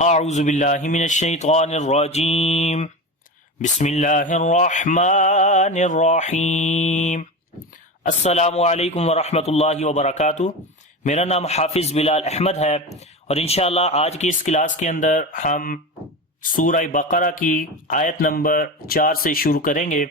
اعوذ باللہ من الشیطان الرجیم بسم اللہ الرحمن الرحیم السلام علیکم ورحمۃ اللہ وبرکاتہ۔ میرا نام حافظ بلال احمد ہے اور انشاءاللہ آج کی اس کلاس کے اندر ہم سورہ بقرہ کی آیت نمبر 4 سے شروع کریں گے۔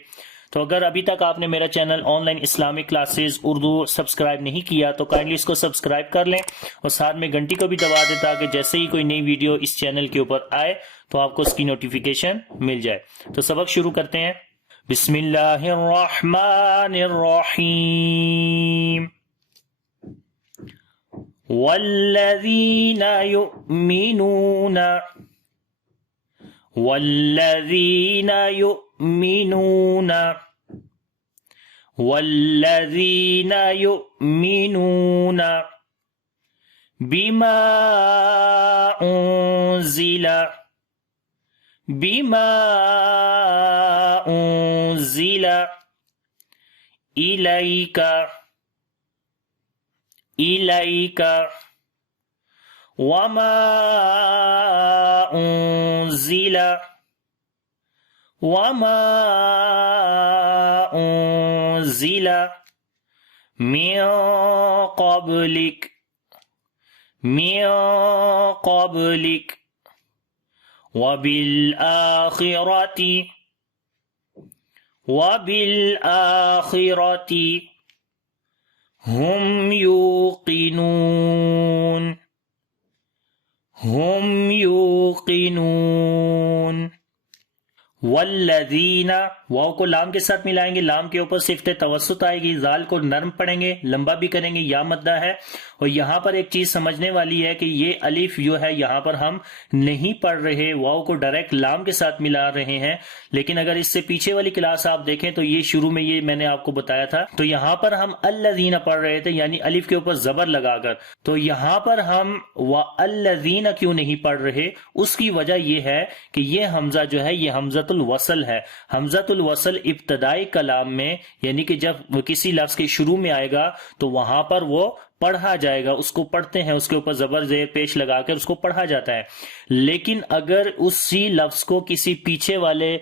تو اگر ابھی تک آپ نے میرا channel on line Islamic classes Urdu subscribe نہیں کیا تو کائنڈلی اس کو سبسکرائب کر لیں اور ساتھ میں گھنٹی کو بھی دبا دیں تاکہ جیسے ہی کوئی نئی ویڈیو اس چینل کے اوپر آئے تو آپ کو اس کی نوٹیفیکیشن مل جائے۔ تو سبق شروع کرتے ہیں۔ بسم اللہ الرحمن الرحیم والذین یؤمنون والذین یؤمنون والذین یؤمنون بما انزل الیک وما انزل من قبلک وبالآخرة هم يوقنون۔ والذین، واو کو لام کے ساتھ ملائیں گے، لام کے اوپر صفت توسط آئے گی، زال کو نرم پڑھیں گے، لمبا بھی کریں گے، یا مدہ ہے۔ اور یہاں پر ایک چیز سمجھنے والی ہے کہ یہ الف جو ہے یہاں پر ہم نہیں پڑھ رہے، واو کو ڈائریکٹ لام کے ساتھ ملا رہے ہیں، لیکن اگر اس سے پیچھے والی کلاس آپ دیکھیں تو یہ شروع میں یہ میں نے آپ کو بتایا تھا، تو یہاں پر ہم الذین پڑھ رہے تھے، یعنی الف کے اوپر زبر لگا کر۔ تو یہاں پر ہم والذین کیوں نہیں پڑھ رہے؟ اس کی وجہ یہ ہے کہ یہ حمزہ جو ہے یہ حمزۃ الوصل ہے۔ حمزۃ الوصل ابتدائی کلام میں، یعنی کہ جب کسی لفظ کے شروع میں آئے گا تو وہاں پر وہ پڑھا جائے گا، اس کو پڑھتے ہیں، اس کے اوپر زبر زیر پیش لگا کر اس کو پڑھا جاتا ہے۔ لیکن اگر اسی لفظ کو کسی پیچھے والے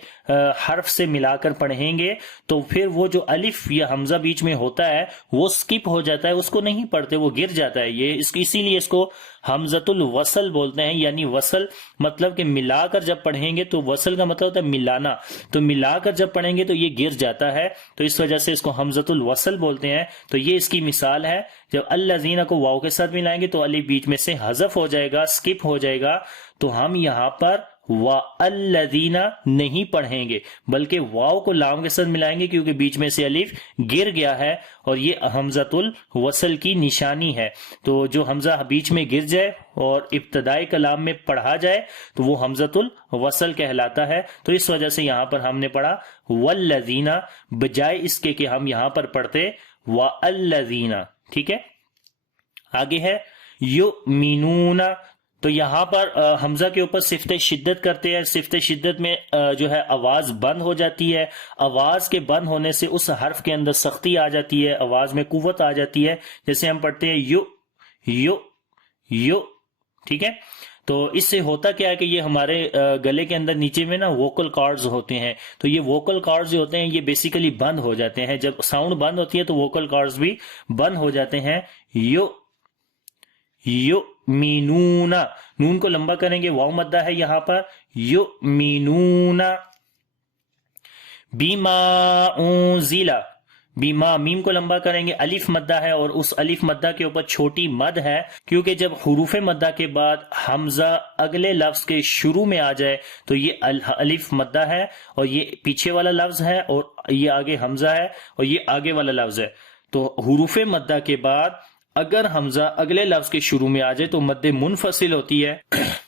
حرف سے ملا کر پڑھیں گے تو پھر وہ جو الف یا حمزہ بیچ میں ہوتا ہے وہ سکپ ہو جاتا ہے، اس کو نہیں پڑھتے، وہ گر جاتا ہے۔ یہ اسی لیے اس کو حمزۃ الوصل بولتے ہیں، یعنی وصل مطلب کہ ملا کر جب پڑھیں گے تو وصل کا مطلب ہوتا ہے ملانا، تو ملا کر جب پڑھیں گے تو یہ گر جاتا ہے، تو اس وجہ سے اس کو حمزۃ الوصل بولتے ہیں۔ تو یہ اس کی مثال ہے، جب الذین کو واو کے ساتھ ملائیں گے تو الف بیچ میں سے حذف ہو جائے گا، سکپ ہو جائے گا، تو ہم یہاں پر والذین نہیں پڑھیں گے بلکہ واو کو لام کے ساتھ ملائیں گے، کیونکہ بیچ میں سے الف گر گیا ہے اور یہ حمزۃ الوصل کی نشانی ہے۔ تو جو حمزہ بیچ میں گر جائے اور ابتدائی کلام میں پڑھا جائے تو وہ حمزۃ الوصل کہلاتا ہے۔ تو اس وجہ سے یہاں پر ہم نے پڑھا والذین، بجائے اس کے کہ ہم یہاں پر پڑھتے والذین۔ ٹھیک ہے، آگے ہے یؤمنون، تو یہاں پر حمزہ کے اوپر صفت شدت کرتے ہیں۔ صفت شدت میں جو ہے آواز بند ہو جاتی ہے، آواز کے بند ہونے سے اس حرف کے اندر سختی آ جاتی ہے، آواز میں قوت آ جاتی ہے، جیسے ہم پڑھتے ہیں یو یو یو۔ ٹھیک ہے، تو اس سے ہوتا کیا ہے کہ یہ ہمارے گلے کے اندر نیچے میں نا ووکل کارڈز ہوتے ہیں، تو یہ ووکل کارڈز جو ہوتے ہیں یہ بیسیکلی بند ہو جاتے ہیں۔ جب ساؤنڈ بند ہوتی ہے تو ووکل کارڈز بھی بند ہو جاتے ہیں۔ یو یؤمنون، نون کو لمبا کریں گے، واو مدہ ہے یہاں پر، یؤمنون بما انزل، بیما، میم کو لمبا کریں گے، الف مدہ ہے اور اس الف مدہ کے اوپر چھوٹی مد ہے، کیونکہ جب حروف مدہ کے بعد حمزہ اگلے لفظ کے شروع میں آ جائے تو یہ الف مدہ ہے اور یہ پیچھے والا لفظ ہے اور یہ آگے حمزہ ہے اور یہ آگے والا لفظ ہے۔ تو حروف مدہ کے بعد اگر حمزہ اگلے لفظ کے شروع میں آ جائے تو مد منفصل ہوتی ہے،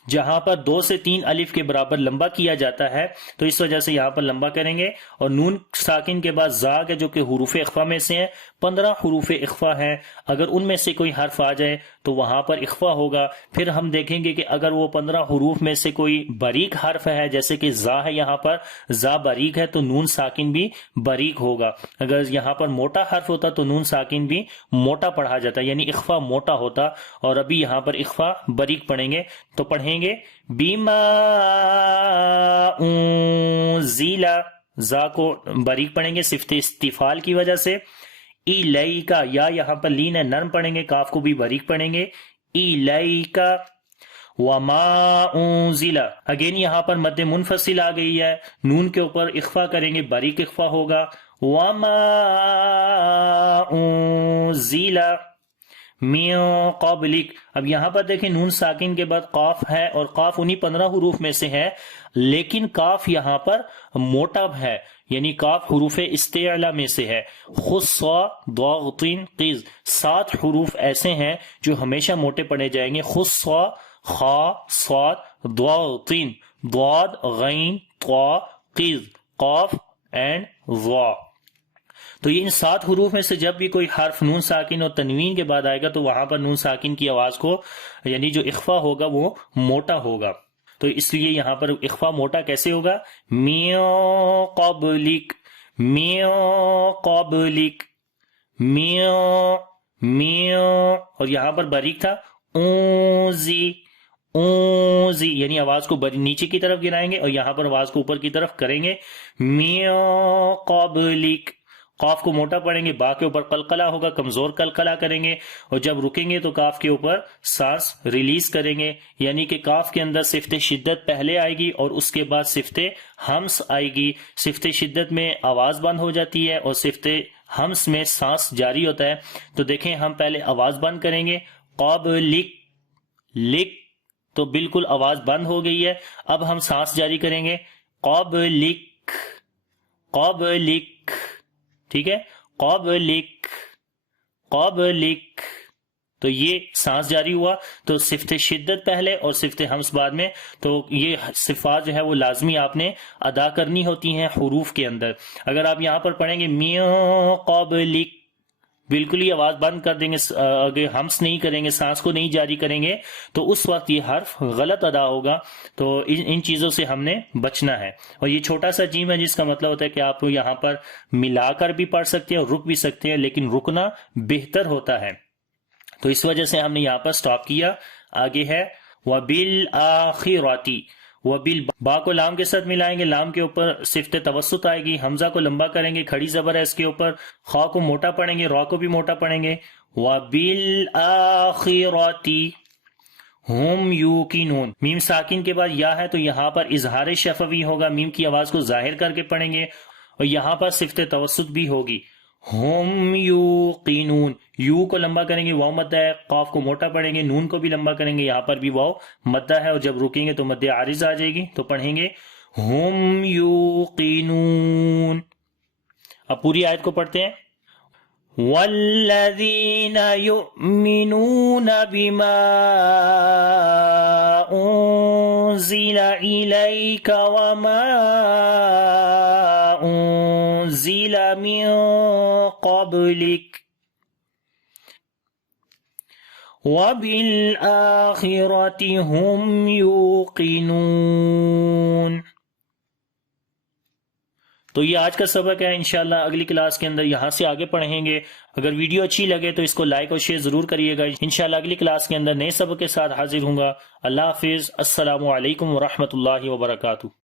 جہاں پر 2 سے 3 الف کے برابر لمبا کیا جاتا ہے، تو اس وجہ سے یہاں پر لمبا کریں گے۔ اور نون ساکن کے بعد زا کے جو کہ حروف اخفا میں سے ہیں، 15 حروف اخفا ہیں، اگر ان میں سے کوئی حرف آ جائے تو وہاں پر اخفا ہوگا۔ پھر ہم دیکھیں گے کہ اگر وہ 15 حروف میں سے کوئی باریک حرف ہے، جیسے کہ زا ہے، یہاں پر زا باریک ہے تو نون ساکن بھی باریک ہوگا۔ اگر یہاں پر موٹا حرف ہوتا تو نون ساکن بھی موٹا پڑھا جاتا، یعنی اخفا موٹا ہوتا، اور ابھی یہاں پر اخفا باریک پڑھیں گے۔ تو پڑھیں گے بیما انزل، زا کو باریک پڑھیں گے صفت استفال کی وجہ سے۔ الیکا، یا یہاں پر لین ہے، نرم پڑھیں گے، کاف کو بھی باریک پڑھیں گے، الیکا۔ وما انزل، اگین یہاں پر مد منفصل آ گئی ہے، نون کے اوپر اخفا کریں گے، باریک اخفا ہوگا، وما انزل من قبلک۔ اب یہاں پر دیکھیں نون ساکن کے بعد قاف ہے، اور قاف انہی 15 حروف میں سے ہے، لیکن قاف یہاں پر موٹا ہے، یعنی قاف حروف استعلا میں سے ہے۔ خص ضاد قز، 7 حروف ایسے ہیں جو ہمیشہ موٹے پڑھے جائیں گے، خص خا صاد ضاد، ضاد غین طا قز، قاف اینڈ ضا۔ تو یہ ان 7 حروف میں سے جب بھی کوئی حرف نون ساکن اور تنوین کے بعد آئے گا تو وہاں پر نون ساکن کی آواز کو، یعنی جو اخفا ہوگا وہ موٹا ہوگا۔ تو اس لیے یہاں پر اخفا موٹا کیسے ہوگا؟ میو قبلک، میو قبلک، میو میو، اور یہاں پر باریک تھا اونزی، اونزی، یعنی آواز کو نیچے کی طرف گرائیں گے اور یہاں پر آواز کو اوپر کی طرف کریں گے، میو قبلک۔ قاف کو موٹا پڑھیں گے، با کے اوپر قلقلہ ہوگا، کمزور قلقلہ کریں گے، اور جب رکیں گے تو کاف کے اوپر سانس ریلیز کریں گے، یعنی کہ کاف کے اندر صفت شدت پہلے آئے گی اور اس کے بعد صفت ہمس آئے گی۔ صفت شدت میں آواز بند ہو جاتی ہے اور صفت ہمس میں سانس جاری ہوتا ہے۔ تو دیکھیں ہم پہلے آواز بند کریں گے، قبلک، لک، تو بالکل آواز بند ہو گئی ہے۔ اب ہم سانس جاری کریں گے، قبلک، قبلک، ٹھیک ہے، قبلک، قبلک، تو یہ سانس جاری ہوا۔ تو صفت شدت پہلے اور صفت ہمس بعد میں، تو یہ صفات جو ہے وہ لازمی آپ نے ادا کرنی ہوتی ہیں حروف کے اندر۔ اگر آپ یہاں پر پڑھیں گے میو قبلک، بالکل ہی آواز بند کر دیں گے، اگر ہمس نہیں کریں گے، سانس کو نہیں جاری کریں گے، تو اس وقت یہ حرف غلط ادا ہوگا۔ تو ان چیزوں سے ہم نے بچنا ہے۔ اور یہ چھوٹا سا جیم ہے جس کا مطلب ہوتا ہے کہ آپ یہاں پر ملا کر بھی پڑھ سکتے ہیں اور رک بھی سکتے ہیں، لیکن رکنا بہتر ہوتا ہے۔ تو اس وجہ سے ہم نے یہاں پر سٹاپ کیا۔ آگے ہے وَبِالْآخِرَةِ، وبل، با کو لام کے ساتھ ملائیں گے، لام کے اوپر صفت توسط آئے گی، حمزہ کو لمبا کریں گے، کھڑی زبر ہے اس کے اوپر، خا کو موٹا پڑھیں گے، را کو بھی موٹا پڑھیں گے، وَبِالْآخِرَةِ ہم یوقنون۔ میم ساکن کے بعد یا ہے تو یہاں پر اظہار شفوی ہوگا، میم کی آواز کو ظاہر کر کے پڑھیں گے، اور یہاں پر صفت توسط بھی ہوگی، ہم یوقنون۔ یو کو لمبا کریں گے، واو مدہ ہے، قاف کو موٹا پڑھیں گے، نون کو بھی لمبا کریں گے، یہاں پر بھی واو مدہ ہے، اور جب رکیں گے تو مد عارض آ جائے گی، تو پڑھیں گے ہم یوقنون۔ اب پوری آیت کو پڑھتے ہیں، والذین یؤمنون بما انزل الیک وما انزل من قبلک وبالآخرة هم یوقنون۔ تو یہ آج کا سبق ہے، انشاءاللہ اگلی کلاس کے اندر یہاں سے آگے پڑھیں گے۔ اگر ویڈیو اچھی لگے تو اس کو لائک اور شیئر ضرور کریے گا۔ انشاءاللہ اگلی کلاس کے اندر نئے سبق کے ساتھ حاضر ہوں گا۔ اللہ حافظ، السلام علیکم ورحمۃ اللہ وبرکاتہ۔